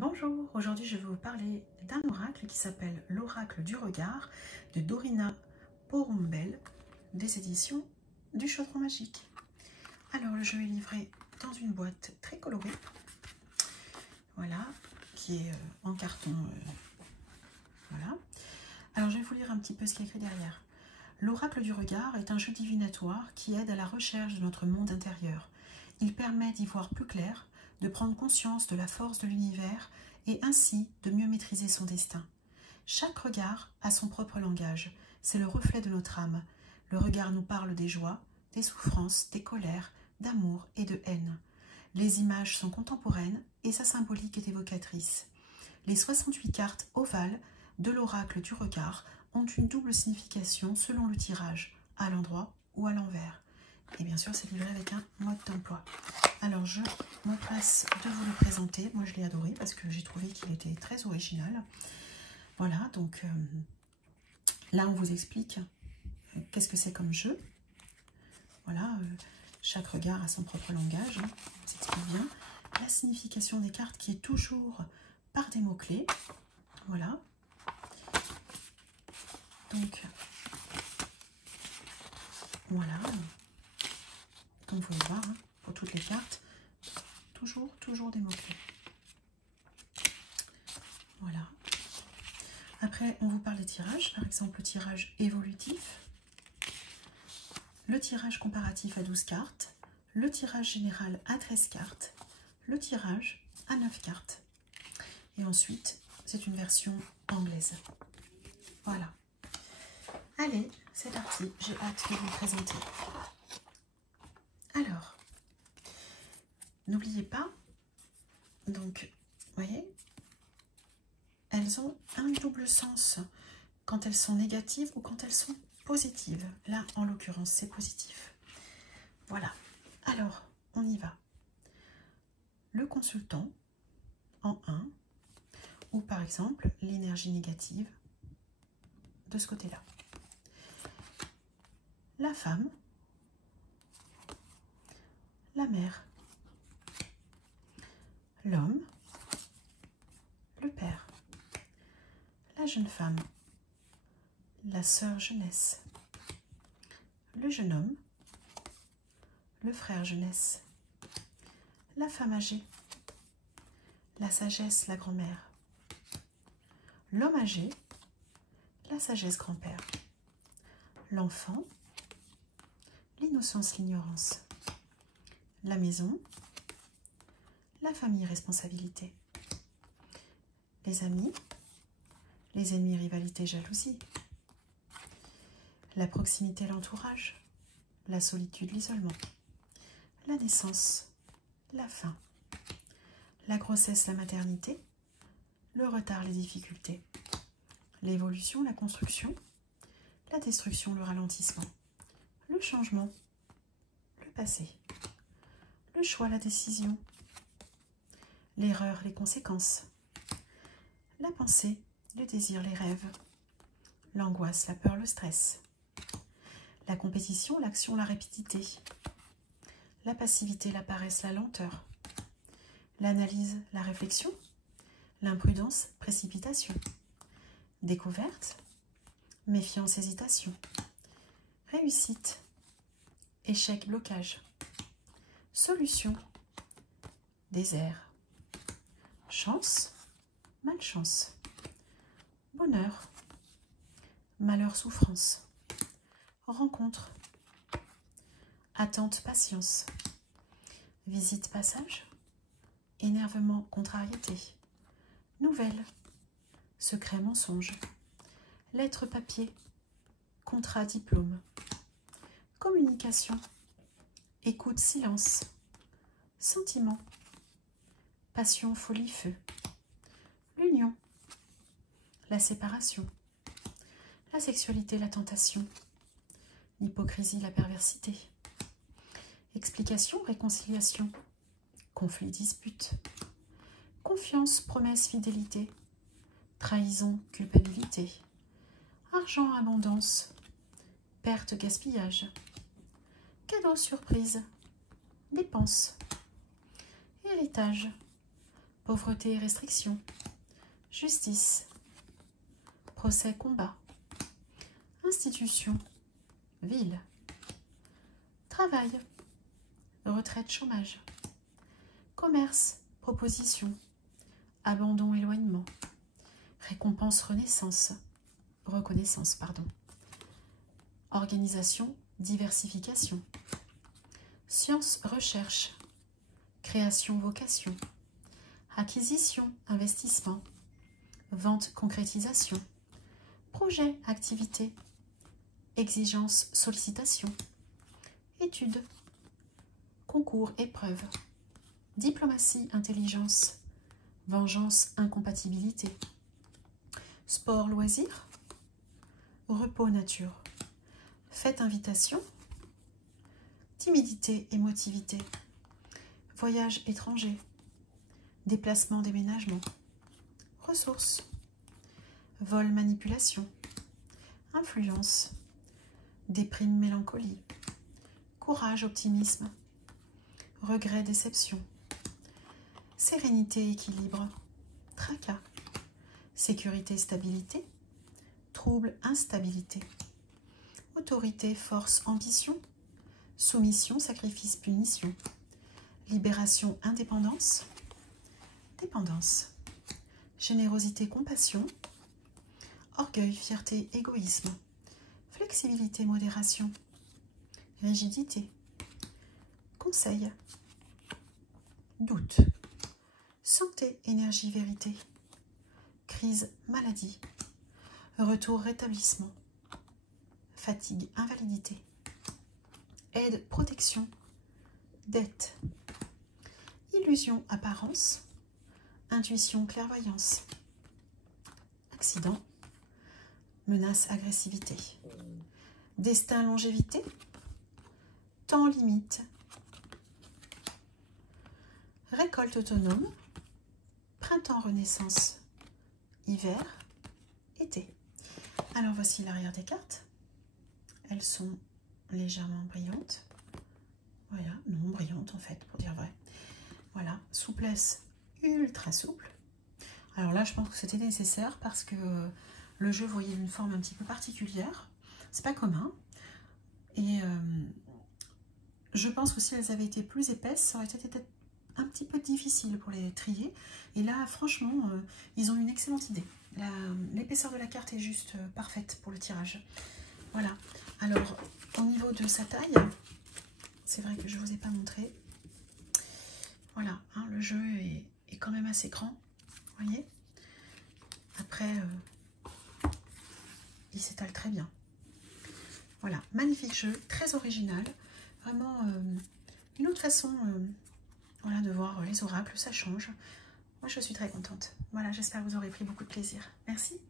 Bonjour, aujourd'hui je vais vous parler d'un oracle qui s'appelle l'oracle du regard de Dorina Porumbel des éditions du Chaudron Magique. Alors le jeu est livré dans une boîte très colorée, voilà, qui est en carton, voilà. Alors je vais vous lire un petit peu ce qui est écrit derrière. L'oracle du regard est un jeu divinatoire qui aide à la recherche de notre monde intérieur. Il permet d'y voir plus clair, de prendre conscience de la force de l'univers et ainsi de mieux maîtriser son destin. Chaque regard a son propre langage, c'est le reflet de notre âme. Le regard nous parle des joies, des souffrances, des colères, d'amour et de haine. Les images sont contemporaines et sa symbolique est évocatrice. Les 68 cartes ovales de l'oracle du regard ont une double signification selon le tirage, à l'endroit ou à l'envers. Et bien sûr, c'est livré avec un mode d'emploi. Alors, je m'empresse de vous le présenter. Moi, je l'ai adoré parce que j'ai trouvé qu'il était très original. Voilà, donc là, on vous explique qu'est-ce que c'est comme jeu. Voilà, chaque regard a son propre langage. Hein, on s'explique bien. La signification des cartes qui est toujours par des mots-clés. Voilà. Donc, voilà. Comme vous pouvez voir, hein, pour toutes les cartes, toujours des mots-clés. Voilà. Après, on vous parle des tirages. Par exemple, le tirage évolutif, le tirage comparatif à 12 cartes, le tirage général à 13 cartes, le tirage à 9 cartes. Et ensuite, c'est une version anglaise. Voilà. Allez, c'est parti. J'ai hâte de vous le présenter. Alors, n'oubliez pas, donc, vous voyez, elles ont un double sens quand elles sont négatives ou quand elles sont positives. Là, en l'occurrence, c'est positif. Voilà. Alors, on y va. Le consultant en 1, ou par exemple, l'énergie négative de ce côté-là. La femme, la mère, l'homme, le père, la jeune femme, la sœur jeunesse, le jeune homme, le frère jeunesse, la femme âgée, la sagesse, la grand-mère, l'homme âgé, la sagesse grand-père, l'enfant, l'innocence, l'ignorance, la maison, la famille, responsabilité, les amis, les ennemis, rivalité, jalousie, la proximité, l'entourage, la solitude, l'isolement, la naissance, la faim, la grossesse, la maternité, le retard, les difficultés, l'évolution, la construction, la destruction, le ralentissement, le changement, le passé, le choix, la décision, l'erreur, les conséquences, la pensée, le désir, les rêves, l'angoisse, la peur, le stress, la compétition, l'action, la rapidité, la passivité, la paresse, la lenteur, l'analyse, la réflexion, l'imprudence, précipitation, découverte, méfiance, hésitation, réussite, échec, blocage, solution, désert, chance, malchance, bonheur, malheur, souffrance, rencontre, attente, patience, visite, passage, énervement, contrariété, nouvelle, secret, mensonge, lettre, papier, contrat, diplôme, communication, écoute, silence, sentiment, passion, folie, feu, l'union, la séparation, la sexualité, la tentation, l'hypocrisie, la perversité, explication, réconciliation, conflit, dispute, confiance, promesse, fidélité, trahison, culpabilité, argent, abondance, perte, gaspillage, cadeau, surprise, dépense, héritage, pauvreté et restriction, justice, procès, combat, institution, ville, travail, retraite, chômage, commerce, proposition, abandon, éloignement, récompense, reconnaissance, organisation, diversification, science, recherche, création, vocation, acquisition, investissement, vente, concrétisation, projet, activité, exigence, sollicitation, étude, concours, épreuve, diplomatie, intelligence, vengeance, incompatibilité, sport, loisir, repos, nature, fête, invitation, timidité, émotivité, voyage étranger, déplacement, déménagement, ressources, vol, manipulation, influence, déprime, mélancolie, courage, optimisme, regret, déception, sérénité, équilibre, tracas, sécurité, stabilité, trouble, instabilité, autorité, force, ambition, soumission, sacrifice, punition, libération, indépendance, dépendance, générosité, compassion, orgueil, fierté, égoïsme, flexibilité, modération, rigidité, conseil, doute, santé, énergie, vérité, crise, maladie, retour, rétablissement, fatigue, invalidité, aide, protection, dette, illusion, apparence, intuition, clairvoyance, accident, menace, agressivité, destin, longévité, temps limite, récolte autonome, printemps, renaissance, hiver, été. Alors voici l'arrière des cartes. Elles sont légèrement brillantes. Voilà, non brillantes en fait, pour dire vrai. Voilà, souplesse ultra souple. Alors là, je pense que c'était nécessaire parce que le jeu voyait une forme un petit peu particulière. C'est pas commun. Et je pense que si elles avaient été plus épaisses, ça aurait été peut-être un petit peu difficile pour les trier. Et là, franchement, ils ont une excellente idée. L'épaisseur de la carte est juste parfaite pour le tirage. Voilà. Alors, au niveau de sa taille, c'est vrai que je ne vous ai pas montré. Voilà, hein, le jeu est quand même assez grand. Vous voyez? Après, il s'étale très bien. Voilà, magnifique jeu, très original. Vraiment une autre façon voilà, de voir les oracles, ça change. Moi, je suis très contente. Voilà, j'espère que vous aurez pris beaucoup de plaisir. Merci.